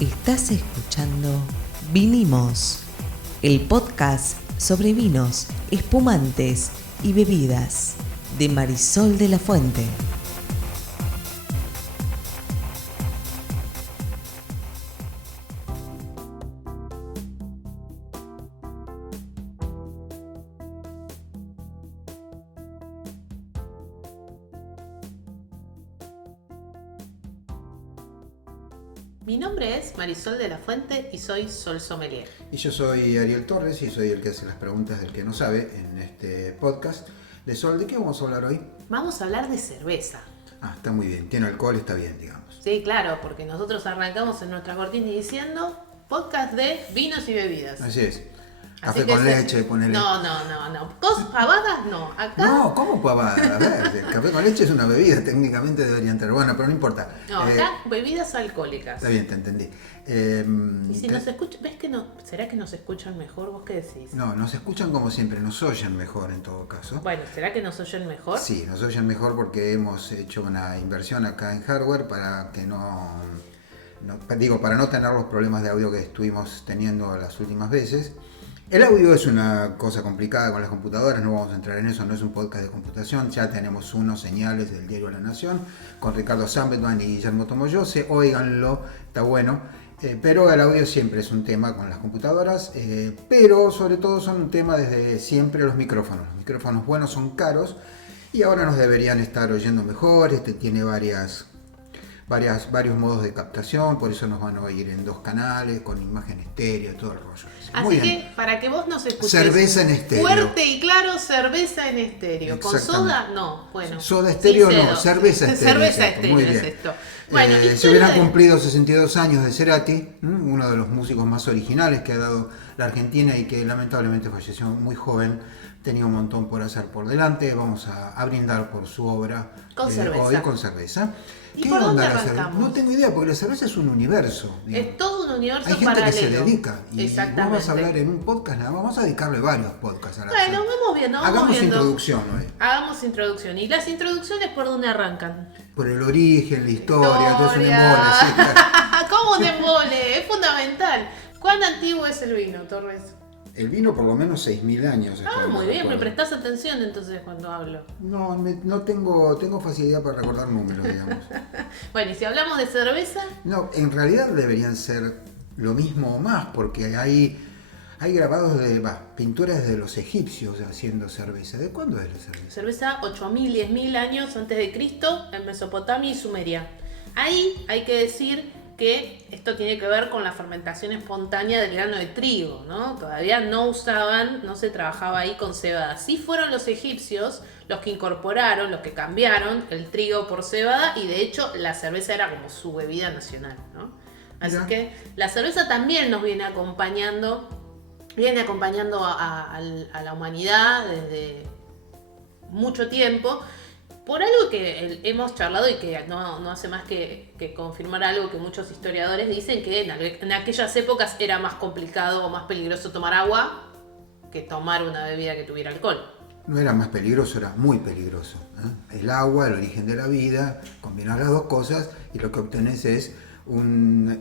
Estás escuchando Vinimos, el podcast sobre vinos, espumantes y bebidas de Marisol de la Fuente. Mi nombre es Marisol de la Fuente y soy Sol Sommelier. Y yo soy Ariel Torres y soy el que hace las preguntas del que no sabe en este podcast. De Sol, ¿de qué vamos a hablar hoy? Vamos a hablar de cerveza. Está muy bien. Tiene alcohol, está bien, digamos. Sí, claro, porque nosotros arrancamos en nuestra cortina diciendo podcast de vinos y bebidas. Así es. Así Café que con leche, ponele. No. Cosas pavadas no. Acá. No, ¿cómo pavada? A ver, el café con leche es una bebida, técnicamente debería entrar. Bueno, pero no importa. No, acá bebidas alcohólicas. Está bien, te entendí. Y si nos escuchan, ¿ves que no? ¿Será que nos escuchan mejor? ¿Vos qué decís? No, nos escuchan como siempre, nos oyen mejor en todo caso. Bueno, ¿será que nos oyen mejor? Sí, nos oyen mejor porque hemos hecho una inversión acá en hardware para que para no tener los problemas de audio que estuvimos teniendo las últimas veces. El audio es una cosa complicada con las computadoras, no vamos a entrar en eso, no es un podcast de computación, ya tenemos unos señales del diario La Nación con Ricardo Sambetman y Guillermo Tomoyose, óiganlo, está bueno, pero el audio siempre es un tema con las computadoras, pero sobre todo son un tema desde siempre los micrófonos buenos son caros y ahora nos deberían estar oyendo mejor, tiene varios modos de captación, por eso nos van a oír en 2 canales, con imagen estéreo, todo el rollo. Así que, para que vos nos escuches cerveza en estéreo. Fuerte y claro, cerveza en estéreo. ¿Con soda? No, bueno. Soda estéreo no, cerveza estéreo. Cerveza estéreo muy bien. es esto. Bueno, se hubieran cumplido 62 años de Cerati, uno de los músicos más originales que ha dado la Argentina y que lamentablemente falleció muy joven. Tenía un montón por hacer por delante. Vamos a brindar por su obra con cerveza. Hoy con cerveza. ¿Y por dónde arrancamos? No tengo idea, porque la cerveza es un universo. Digamos. Es todo un universo paralelo. Hay gente que se dedica. Y vamos a hablar en un podcast nada más. Vamos a dedicarle varios podcasts a la cerveza. Bueno, vamos viendo. Hagamos introducción hoy. Hagamos introducción. ¿Y las introducciones por dónde arrancan? Por el origen, la historia, todo es un embole. ¿Sí? ¿Cómo un embole? Es fundamental. ¿Cuán antiguo es el vino, Torres? El vino por lo menos 6.000 años. Muy bien, me prestás atención entonces cuando hablo. No tengo facilidad para recordar números, digamos. Bueno, y si hablamos de cerveza... No, en realidad deberían ser lo mismo o más, porque hay grabados de pinturas de los egipcios haciendo cerveza. ¿De cuándo es la cerveza? Cerveza 8.000, 10.000 años antes de Cristo en Mesopotamia y Sumeria. Ahí hay que decir que esto tiene que ver con la fermentación espontánea del grano de trigo, ¿no? Todavía no se trabajaba ahí con cebada. Sí fueron los egipcios los que incorporaron, los que cambiaron el trigo por cebada y de hecho la cerveza era como su bebida nacional, ¿no? Así que la cerveza también nos viene acompañando a la humanidad desde mucho tiempo. Por algo que hemos charlado y que no hace más que confirmar algo que muchos historiadores dicen, que en aquellas épocas era más complicado o más peligroso tomar agua que tomar una bebida que tuviera alcohol. No era más peligroso, era muy peligroso. El agua, el origen de la vida, combinar las dos cosas y lo que obtenés es un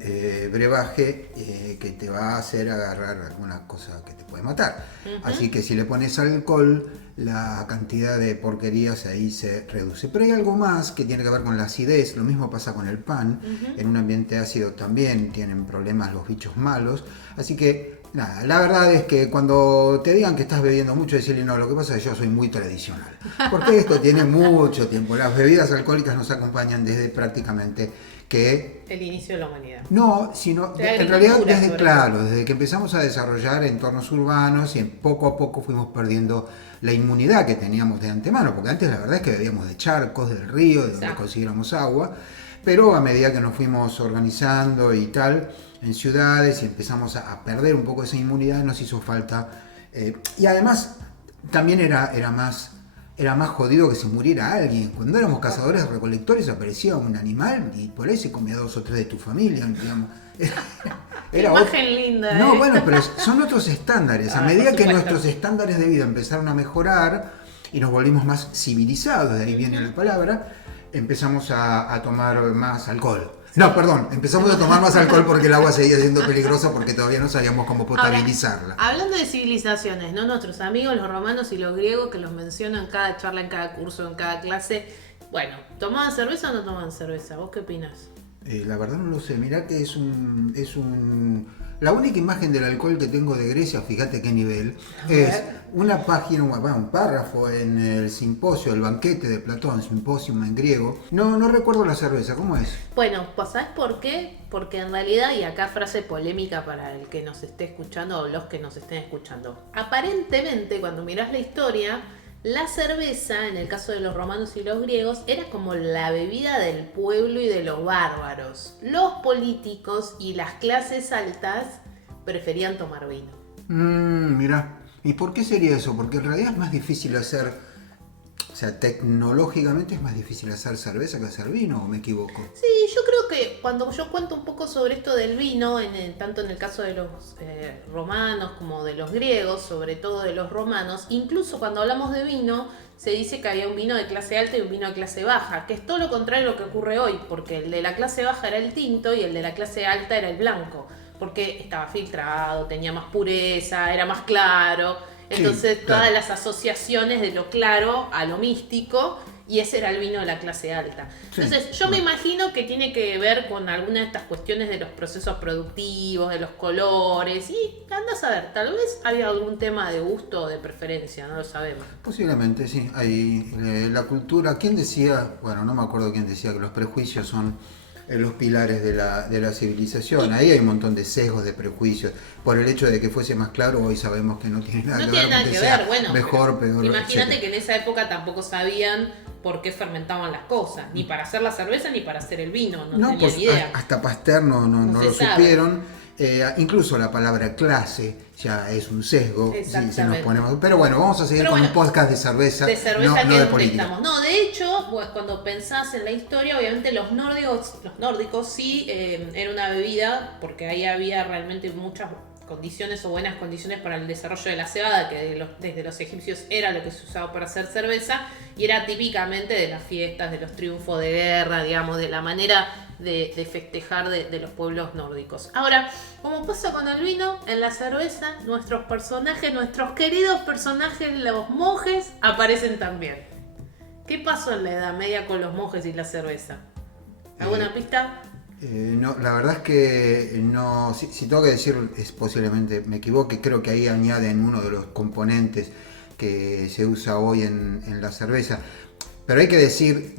brebaje que te va a hacer agarrar alguna cosa que te puede matar. Uh-huh. Así que si le pones alcohol, la cantidad de porquerías ahí se reduce. Pero hay algo más que tiene que ver con la acidez. Lo mismo pasa con el pan. Uh-huh. En un ambiente ácido también tienen problemas los bichos malos. Así que nada, la verdad es que cuando te digan que estás bebiendo mucho, decirle no, lo que pasa es que yo soy muy tradicional. Porque esto tiene mucho tiempo. Las bebidas alcohólicas nos acompañan desde prácticamente el inicio de la humanidad. No, sino en realidad desde que empezamos a desarrollar entornos urbanos y poco a poco fuimos perdiendo la inmunidad que teníamos de antemano, porque antes la verdad es que bebíamos de charcos, del río, de donde consiguiéramos agua, pero a medida que nos fuimos organizando y tal, en ciudades y empezamos a perder un poco esa inmunidad, nos hizo falta, y además también era más jodido que se muriera alguien. Cuando éramos cazadores recolectores aparecía un animal y por ahí se comía 2 o 3 de tu familia, digamos. Era imagen linda. No, bueno, pero son otros estándares. A medida que nuestros estándares de vida empezaron a mejorar y nos volvimos más civilizados, de ahí viene la palabra, empezamos a tomar más alcohol. No, perdón, empezamos a tomar más alcohol porque el agua seguía siendo peligrosa porque todavía no sabíamos cómo potabilizarla. Ahora, hablando de civilizaciones, ¿no? Nuestros amigos, los romanos y los griegos, que los mencionan en cada charla, en cada curso, en cada clase. Bueno, ¿tomaban cerveza o no tomaban cerveza? ¿Vos qué opinas? La verdad no lo sé, mirá que la única imagen del alcohol que tengo de Grecia, fíjate qué nivel, es una página, un párrafo en el simposio, el banquete de Platón, simposium en griego. No recuerdo la cerveza, ¿cómo es? Bueno, pues ¿sabes por qué? Porque en realidad, y acá frase polémica para el que nos esté escuchando o los que nos estén escuchando, aparentemente cuando mirás la historia, la cerveza, en el caso de los romanos y los griegos, era como la bebida del pueblo y de los bárbaros. Los políticos y las clases altas preferían tomar vino. Mirá, ¿y por qué sería eso? Porque en realidad es más difícil hacer, o sea, tecnológicamente es más difícil hacer cerveza que hacer vino, ¿o me equivoco? Sí, yo creo que cuando yo cuento un poco sobre esto del vino, tanto en el caso de los romanos como de los griegos, sobre todo de los romanos, incluso cuando hablamos de vino, se dice que había un vino de clase alta y un vino de clase baja, que es todo lo contrario a lo que ocurre hoy, porque el de la clase baja era el tinto y el de la clase alta era el blanco, porque estaba filtrado, tenía más pureza, era más claro. Entonces, sí, claro. Todas las asociaciones de lo claro a lo místico, y ese era el vino de la clase alta. Sí, Entonces, yo me imagino que tiene que ver con alguna de estas cuestiones de los procesos productivos, de los colores, y andás a ver, tal vez había algún tema de gusto o de preferencia, no lo sabemos. Posiblemente, sí. Hay la cultura. ¿Quién decía? Bueno, no me acuerdo quién decía que los prejuicios son los pilares de la civilización. Ahí hay un montón de sesgos de prejuicios. Por el hecho de que fuese más claro, hoy sabemos que no tiene nada No que tiene ver. nada Porque que sea ver, bueno. mejor, peor. Imagínate etcétera. que en esa época tampoco sabían por qué fermentaban las cosas, ni para hacer la cerveza ni para hacer el vino, no tenían Pues idea. hasta Pasteur no se lo sabe. supieron. Incluso la palabra clase ya es un sesgo. Si nos Exactamente. ponemos. Pero bueno, vamos a seguir Pero con bueno, un podcast de cerveza. De cerveza no que de es donde política. estamos. No, de hecho, pues, cuando pensás en la historia, obviamente los nórdicos sí era una bebida, porque ahí había realmente muchas condiciones o buenas condiciones para el desarrollo de la cebada, que desde los egipcios era lo que se usaba para hacer cerveza, y era típicamente de las fiestas, de los triunfos de guerra, digamos, de la manera de festejar de los pueblos nórdicos. Ahora, como pasa con el vino, en la cerveza, nuestros queridos personajes, los monjes, aparecen también. ¿Qué pasó en la Edad Media con los monjes y la cerveza? ¿Alguna pista? No, la verdad es que no. Si tengo que decir, es posiblemente me equivoque. Creo que ahí añaden uno de los componentes que se usa hoy en la cerveza. Pero hay que decir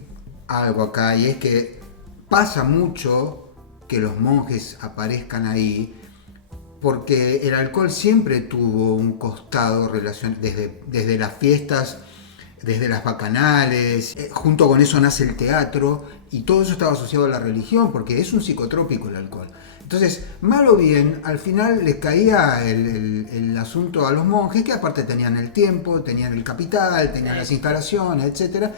algo acá, y es que pasa mucho que los monjes aparezcan ahí, porque el alcohol siempre tuvo un costado desde las fiestas, desde las bacanales, junto con eso nace el teatro, y todo eso estaba asociado a la religión, porque es un psicotrópico el alcohol. Entonces, mal o bien, al final les caía el asunto a los monjes, que aparte tenían el tiempo, tenían el capital, tenían las instalaciones, etcétera.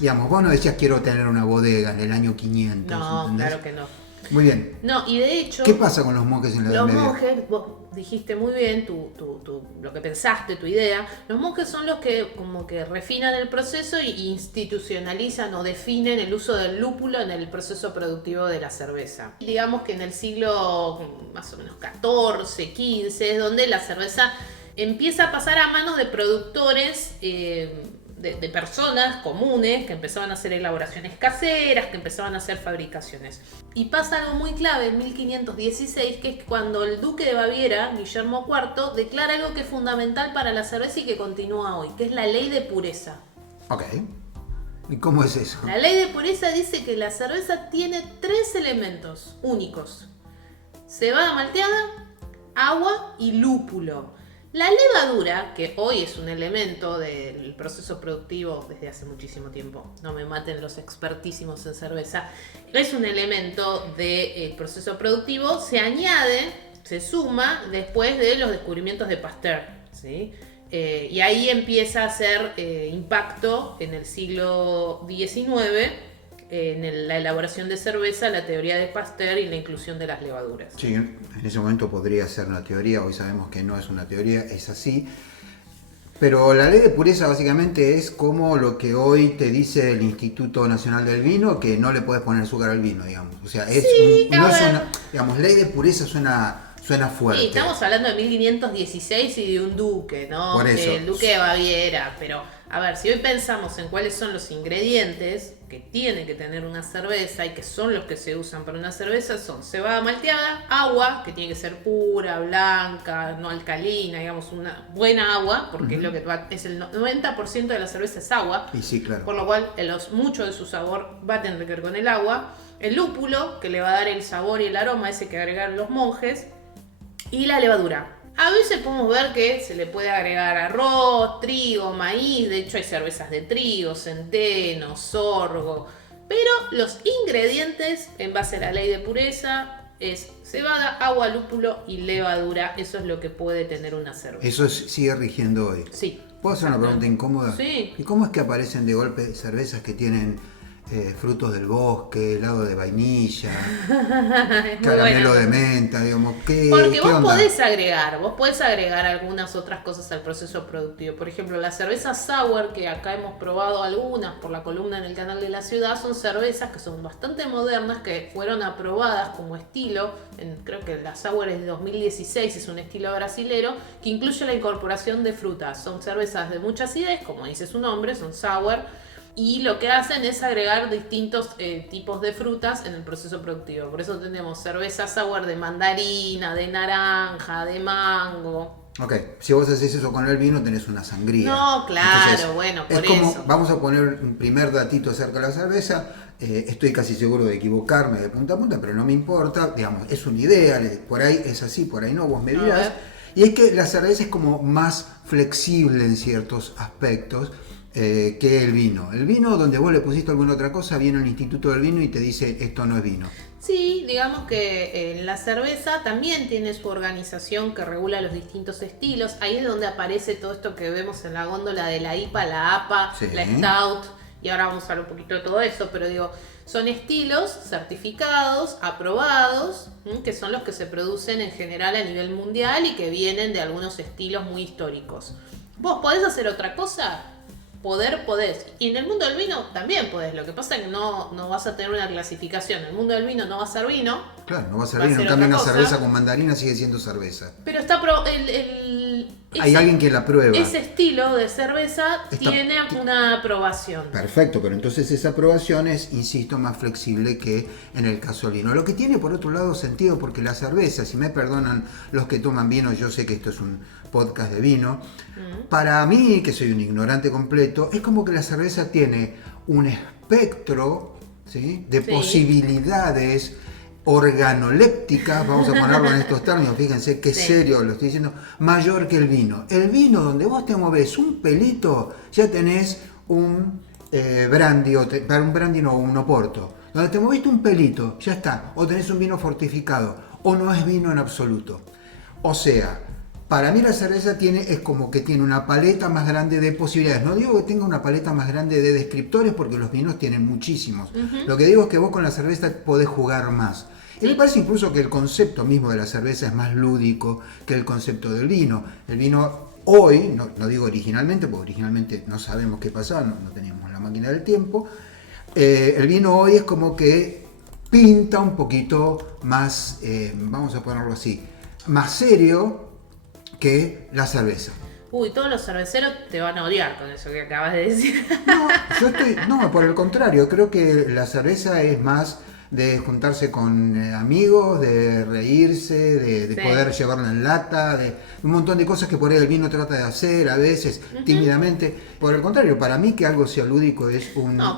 Digamos, vos no decías quiero tener una bodega en el año 500. No, ¿entendés? claro que no. Muy bien. No, y de hecho... ¿Qué pasa con los monjes en la Edad Los Media? monjes, vos dijiste muy bien lo que pensaste, tu idea. Los monjes son los que como que refinan el proceso y institucionalizan o definen el uso del lúpulo en el proceso productivo de la cerveza. Digamos que en el siglo más o menos 14, 15 es donde la cerveza empieza a pasar a manos de productores, de personas comunes que empezaban a hacer elaboraciones caseras, que empezaban a hacer fabricaciones. Y pasa algo muy clave en 1516, que es cuando el duque de Baviera, Guillermo IV, declara algo que es fundamental para la cerveza y que continúa hoy, que es la ley de pureza. Ok. ¿Y cómo es eso? La ley de pureza dice que la cerveza tiene 3 elementos únicos: cebada malteada, agua y lúpulo. La levadura, que hoy es un elemento del proceso productivo desde hace muchísimo tiempo, no me maten los expertísimos en cerveza, es un elemento del proceso productivo, se añade, se suma después de los descubrimientos de Pasteur, ¿sí? Y ahí empieza a hacer impacto en el siglo XIX, en la elaboración de cerveza, la teoría de Pasteur y la inclusión de las levaduras. Sí, en ese momento podría ser una teoría, hoy sabemos que no es una teoría, es así. Pero la ley de pureza básicamente es como lo que hoy te dice el Instituto Nacional del Vino, que no le puedes poner azúcar al vino, digamos. O sea, es Sí, no es una, digamos, ley de pureza suena fuerte. Sí, estamos hablando de 1516 y de un duque, ¿no? Por eso. El duque de Baviera. Pero, a ver, si hoy pensamos en cuáles son los ingredientes que tiene que tener una cerveza y que son los que se usan para una cerveza, son cebada malteada, agua, que tiene que ser pura, blanca, no alcalina, digamos, una buena agua, porque es lo que es el 90% de la cerveza es agua. Y sí, claro. Por lo cual, mucho de su sabor va a tener que ver con el agua. El lúpulo, que le va a dar el sabor y el aroma ese que agregaron los monjes. Y la levadura. A veces podemos ver que se le puede agregar arroz, trigo, maíz. De hecho hay cervezas de trigo, centeno, sorgo. Pero los ingredientes en base a la ley de pureza es cebada, agua, lúpulo y levadura. Eso es lo que puede tener una cerveza. Eso sigue rigiendo hoy. Sí. ¿Puedo hacer una pregunta incómoda? Sí. ¿Y cómo es que aparecen de golpe cervezas que tienen frutos del bosque, helado de vainilla, caramelo de menta, digamos? Porque vos podés agregar algunas otras cosas al proceso productivo. Por ejemplo, la cerveza sour, que acá hemos probado algunas por la columna en el canal de la ciudad, son cervezas que son bastante modernas, que fueron aprobadas como estilo, creo que la sour es de 2016, es un estilo brasilero, que incluye la incorporación de frutas. Son cervezas de mucha acidez, como dice su nombre, son sour. Y lo que hacen es agregar distintos tipos de frutas en el proceso productivo. Por eso tenemos cerveza sour de mandarina, de naranja, de mango. Ok, si vos haces eso con el vino tenés una sangría. No, claro, entonces, bueno, por es como, eso. Vamos a poner un primer datito acerca de la cerveza. Estoy casi seguro de equivocarme de punta a punta, pero no me importa. Digamos, es una idea, por ahí es así, por ahí no, vos me dirás. Y es que la cerveza es como más flexible en ciertos aspectos. Que el vino. El vino, donde vos le pusiste alguna otra cosa, viene el Instituto del Vino y te dice esto no es vino. Sí, digamos que la cerveza también tiene su organización que regula los distintos estilos. Ahí es donde aparece todo esto que vemos en la góndola de la IPA, la APA, sí, la Stout. Y ahora vamos a hablar un poquito de todo eso, pero digo, son estilos certificados, aprobados, que son los que se producen en general a nivel mundial y que vienen de algunos estilos muy históricos. ¿Vos podés hacer otra cosa? Podés. Y en el mundo del vino también podés. Lo que pasa es que no vas a tener una clasificación. En el mundo del vino no va a ser vino. Claro, no va a ser vino. En cambio, una cerveza con mandarina sigue siendo cerveza. Pero está hay alguien que la prueba. Ese estilo de cerveza tiene una aprobación. Perfecto, pero entonces esa aprobación es, insisto, más flexible que en el caso del vino. Lo que tiene, por otro lado, sentido, porque la cerveza, si me perdonan los que toman vino, yo sé que esto es un podcast de vino, para mí, que soy un ignorante completo, es como que la cerveza tiene un espectro, ¿sí?, de posibilidades organolépticas, vamos a ponerlo en estos términos, fíjense qué serio lo estoy diciendo, mayor que el vino. El vino, donde vos te movés un pelito, ya tenés un brandy, un oporto. Donde te moviste un pelito, ya está. O tenés un vino fortificado, o no es vino en absoluto. O sea, para mí la cerveza es como que tiene una paleta más grande de posibilidades. No digo que tenga una paleta más grande de descriptores, porque los vinos tienen muchísimos. Lo que digo es que vos con la cerveza podés jugar más. Y me parece incluso que el concepto mismo de la cerveza es más lúdico que el concepto del vino. El vino hoy, no digo originalmente, porque originalmente no sabemos qué pasaba, no teníamos la máquina del tiempo. El vino hoy es como que pinta un poquito más, vamos a ponerlo así, más serio que la cerveza. Uy, todos los cerveceros te van a odiar con eso que acabas de decir. No, por el contrario, creo que la cerveza es más de juntarse con amigos, de reírse, de poder llevarla en lata, de un montón de cosas que por ahí el vino trata de hacer a veces tímidamente. Por el contrario, para mí que algo sea lúdico es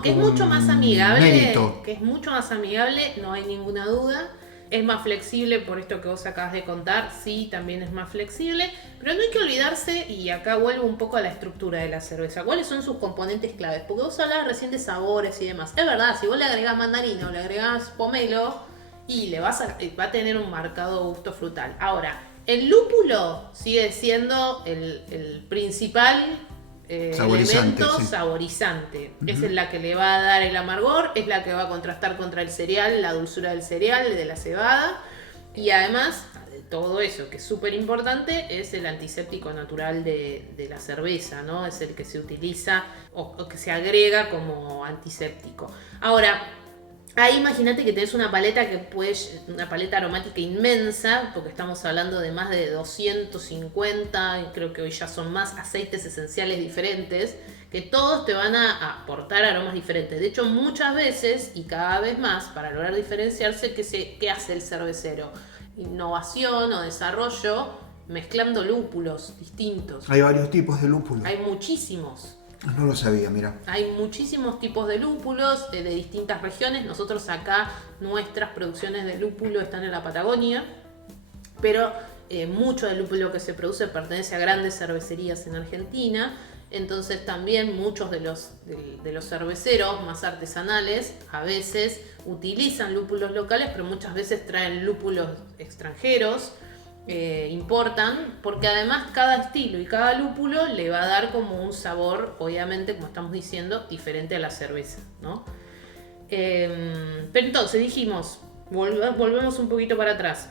que es mucho más amigable, mérito. Que es mucho más amigable, no hay ninguna duda. Es más flexible por esto que vos acabas de contar, sí, también es más flexible, pero no hay que olvidarse, y acá vuelvo un poco a la estructura de la cerveza, ¿cuáles son sus componentes claves? Porque vos hablabas recién de sabores y demás. Es verdad, si vos le agregás mandarina o le agregás pomelo, y va a tener un marcado gusto frutal. Ahora, el lúpulo sigue siendo el principal elemento saborizante. Es la que le va a dar el amargor, es la que va a contrastar contra el cereal, la dulzura del cereal, de la cebada, y además todo eso, que es súper importante, es el antiséptico natural de la cerveza, ¿no? Es el que se utiliza o que se agrega como antiséptico. Ahora, ahí imagínate que tenés una paleta una paleta aromática inmensa, porque estamos hablando de más de 250, y creo que hoy ya son más aceites esenciales diferentes, que todos te van a aportar aromas diferentes. De hecho, muchas veces, y cada vez más, para lograr diferenciarse, ¿qué hace el cervecero? Innovación o desarrollo mezclando lúpulos distintos. Hay varios tipos de lúpulos. Hay muchísimos. No lo sabía, mira. Hay muchísimos tipos de lúpulos de distintas regiones. Nosotros acá, nuestras producciones de lúpulo están en la Patagonia, pero mucho del lúpulo que se produce pertenece a grandes cervecerías en Argentina. Entonces también muchos de los cerveceros más artesanales a veces utilizan lúpulos locales, pero muchas veces traen lúpulos extranjeros, importan, porque además cada estilo y cada lúpulo le va a dar como un sabor, obviamente, como estamos diciendo, diferente a la cerveza, ¿no? Pero entonces dijimos, volvemos un poquito para atrás.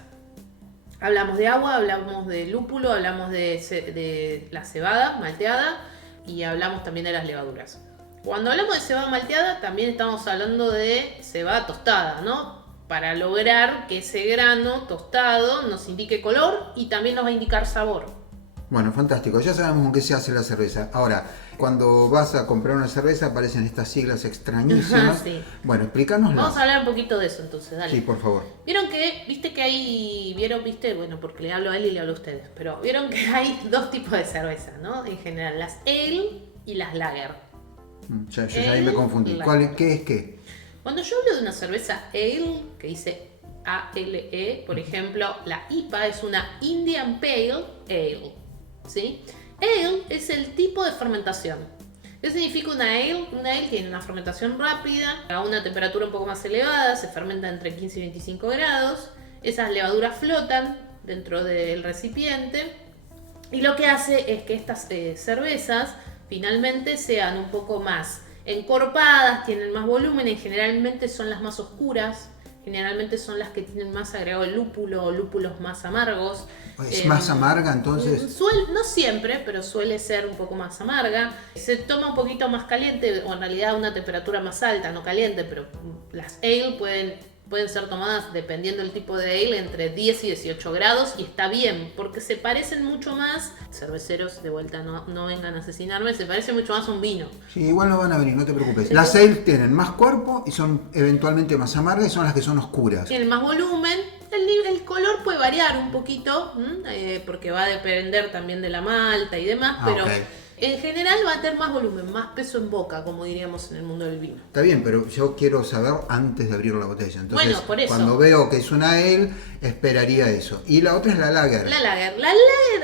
Hablamos de agua, hablamos de lúpulo, hablamos de la cebada malteada, y hablamos también de las levaduras. Cuando hablamos de cebada malteada, también estamos hablando de cebada tostada, ¿no? Para lograr que ese grano tostado nos indique color y también nos va a indicar sabor. Bueno, fantástico. Ya sabemos con qué se hace la cerveza. Ahora, cuando vas a comprar una cerveza aparecen estas siglas extrañísimas. Sí. Bueno, explícanoslas. Vamos a hablar un poquito de eso entonces, dale. Sí, por favor. Vieron que hay, bueno, porque le hablo a él y le hablo a ustedes, pero vieron que hay dos tipos de cerveza, ¿no? En general, las ale y las lager. Yo ya ahí me confundí. ¿Qué es qué? Cuando yo hablo de una cerveza ale, que dice ALE, por ejemplo, la IPA es una Indian Pale Ale, ¿sí? Ale es el tipo de fermentación. ¿Qué significa una ale? Una ale tiene una fermentación rápida, a una temperatura un poco más elevada, se fermenta entre 15 y 25 grados. Esas levaduras flotan dentro del recipiente y lo que hace es que estas cervezas finalmente sean un poco más encorpadas, tienen más volumen y generalmente son las más oscuras. Generalmente son las que tienen más agregado el lúpulo o lúpulos más amargos. ¿Es más amarga entonces? No siempre, pero suele ser un poco más amarga. Se toma un poquito más caliente, o en realidad a una temperatura más alta, no caliente, pero las ale pueden ser tomadas, dependiendo del tipo de ale, entre 10 y 18 grados y está bien, porque se parecen mucho más, cerveceros de vuelta no vengan a asesinarme, se parece mucho más a un vino. Sí, igual no van a venir, no te preocupes. Las ale tienen más cuerpo y son eventualmente más amargas y son las que son oscuras. Tienen más volumen, el color puede variar un poquito, porque va a depender también de la malta y demás, pero okay. En general va a tener más volumen, más peso en boca, como diríamos en el mundo del vino. Está bien, pero yo quiero saber antes de abrir la botella. Entonces, bueno, por eso. Cuando veo que es una ale, esperaría eso. Y la otra es la lager. La lager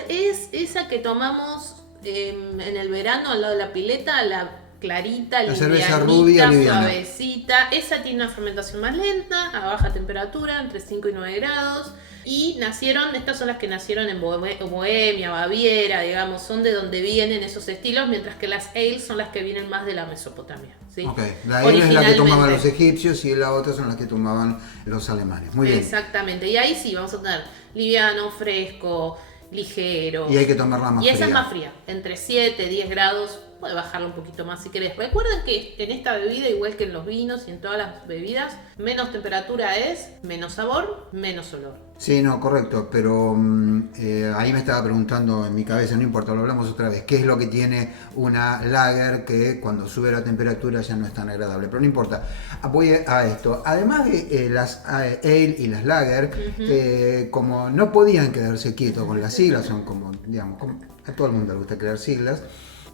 es esa que tomamos en el verano al lado de la pileta, la clarita, la cerveza rubia, liviana, suavecita. Esa tiene una fermentación más lenta, a baja temperatura, entre 5 y 9 grados. Y estas son las que nacieron en Bohemia, Baviera, digamos, son de donde vienen esos estilos, mientras que las ale son las que vienen más de la Mesopotamia, ¿sí? Okay. La ale es la que tomaban los egipcios y la otra son las que tomaban los alemanes. Muy bien. Exactamente, y ahí sí vamos a tener liviano, fresco, ligero. Y hay que tomarla más fría. Y esa es más fría, entre 7 y 10 grados. Puede bajarlo un poquito más si querés. Recuerden que en esta bebida, igual que en los vinos y en todas las bebidas, menos temperatura es menos sabor, menos olor. Sí, no, correcto, pero ahí me estaba preguntando en mi cabeza, no importa, lo hablamos otra vez, ¿qué es lo que tiene una lager que cuando sube la temperatura ya no es tan agradable? Pero no importa, voy a esto. Además de las ale y las lager, como no podían quedarse quietos con las siglas, son como, digamos, a todo el mundo le gusta crear siglas,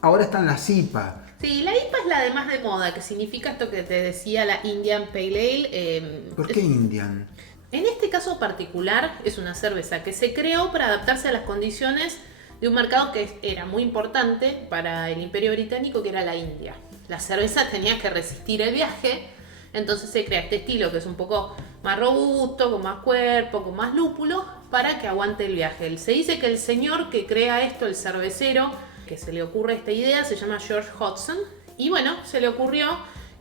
ahora están las IPA. Sí, la IPA es la de más de moda, que significa esto que te decía, la Indian Pale Ale. ¿Por qué Indian? En este caso particular es una cerveza que se creó para adaptarse a las condiciones de un mercado que era muy importante para el Imperio Británico, que era la India. La cerveza tenía que resistir el viaje, entonces se crea este estilo que es un poco más robusto, con más cuerpo, con más lúpulo, para que aguante el viaje. Se dice que el señor que crea esto, el cervecero, que se le ocurre esta idea, se llama George Hodgson, y bueno, se le ocurrió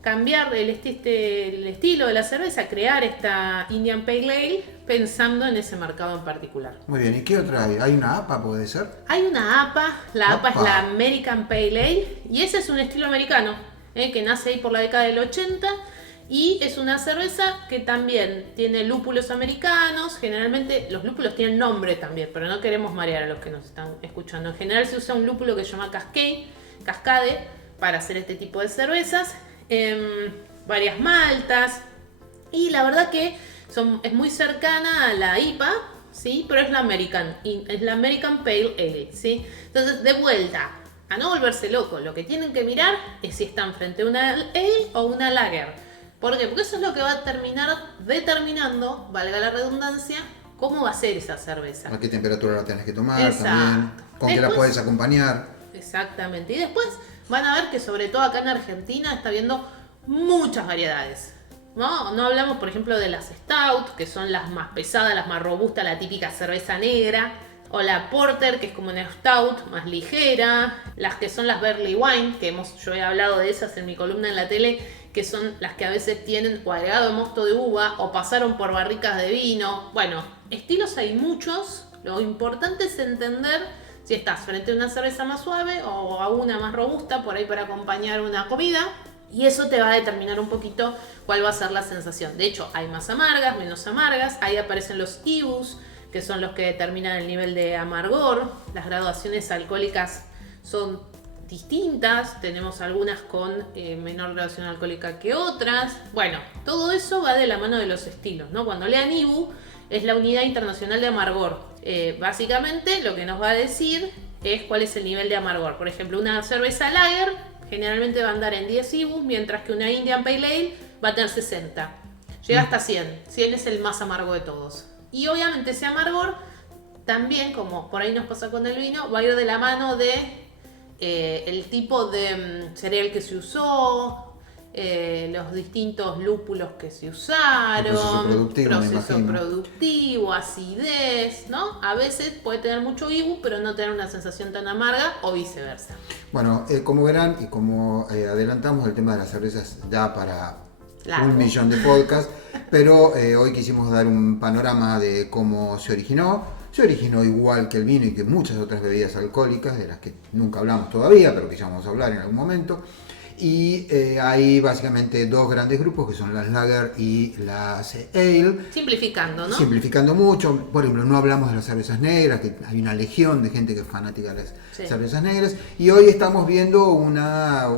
cambiar el estilo de la cerveza, crear esta Indian Pale Ale pensando en ese mercado en particular. Muy bien, ¿y qué otra hay? ¿Hay una APA, puede ser? Hay una APA, la APA es ¡Apa! la American Pale Ale, y ese es un estilo americano, que nace ahí por la década del 80, y es una cerveza que también tiene lúpulos americanos. Generalmente los lúpulos tienen nombre también, pero no queremos marear a los que nos están escuchando. En general se usa un lúpulo que se llama Cascade para hacer este tipo de cervezas, varias maltas, y la verdad que es muy cercana a la IPA, ¿sí? Pero es la American Pale Ale, ¿sí? Entonces, de vuelta, a no volverse loco, lo que tienen que mirar es si están frente a una Ale o una Lager. ¿Por qué? Porque eso es lo que va a terminar determinando, valga la redundancia, cómo va a ser esa cerveza. ¿A qué temperatura la tenés que tomar? Exacto. También? ¿Con qué la puedes acompañar? Exactamente. Y después van a ver que sobre todo acá en Argentina está habiendo muchas variedades. No hablamos, por ejemplo, de las Stout, que son las más pesadas, las más robustas, la típica cerveza negra. O la Porter, que es como una Stout, más ligera. Las que son las Barley Wine, que yo he hablado de esas en mi columna en la tele, que son las que a veces tienen o agregado de mosto de uva o pasaron por barricas de vino. Bueno, estilos hay muchos. Lo importante es entender si estás frente a una cerveza más suave o a una más robusta, por ahí para acompañar una comida. Y eso te va a determinar un poquito cuál va a ser la sensación. De hecho, hay más amargas, menos amargas. Ahí aparecen los IBUs, que son los que determinan el nivel de amargor. Las graduaciones alcohólicas son distintas. Tenemos algunas con menor graduación alcohólica que otras. Bueno, todo eso va de la mano de los estilos, ¿no? Cuando lean IBU, es la Unidad Internacional de Amargor. Básicamente lo que nos va a decir es cuál es el nivel de amargor. Por ejemplo, una cerveza lager generalmente va a andar en 10 IBUs, mientras que una Indian Pale Ale va a tener 60. Llega hasta 100. 100 es el más amargo de todos. Y obviamente ese amargor también, como por ahí nos pasa con el vino, va a ir de la mano de el tipo de cereal que se usó, los distintos lúpulos que se usaron, proceso productivo, acidez, ¿no? A veces puede tener mucho IBU, pero no tener una sensación tan amarga o viceversa. Bueno, como verán y como adelantamos, el tema de las cervezas da para Largo. 1 millón de podcasts, pero hoy quisimos dar un panorama de cómo se originó. Se originó igual que el vino y que muchas otras bebidas alcohólicas, de las que nunca hablamos todavía, pero que ya vamos a hablar en algún momento. Y hay básicamente dos grandes grupos, que son las Lager y las Ale. Simplificando, ¿no? Simplificando mucho. Por ejemplo, no hablamos de las cervezas negras, que hay una legión de gente que es fanática de las cervezas negras. Y hoy estamos viendo una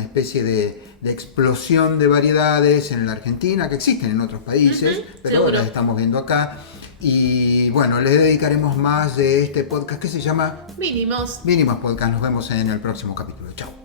especie de explosión de variedades en la Argentina, que existen en otros países, pero seguro. las estamos viendo acá. Y bueno, le dedicaremos más de este podcast que se llama Mínimos. Mínimos Podcast. Nos vemos en el próximo capítulo. Chao.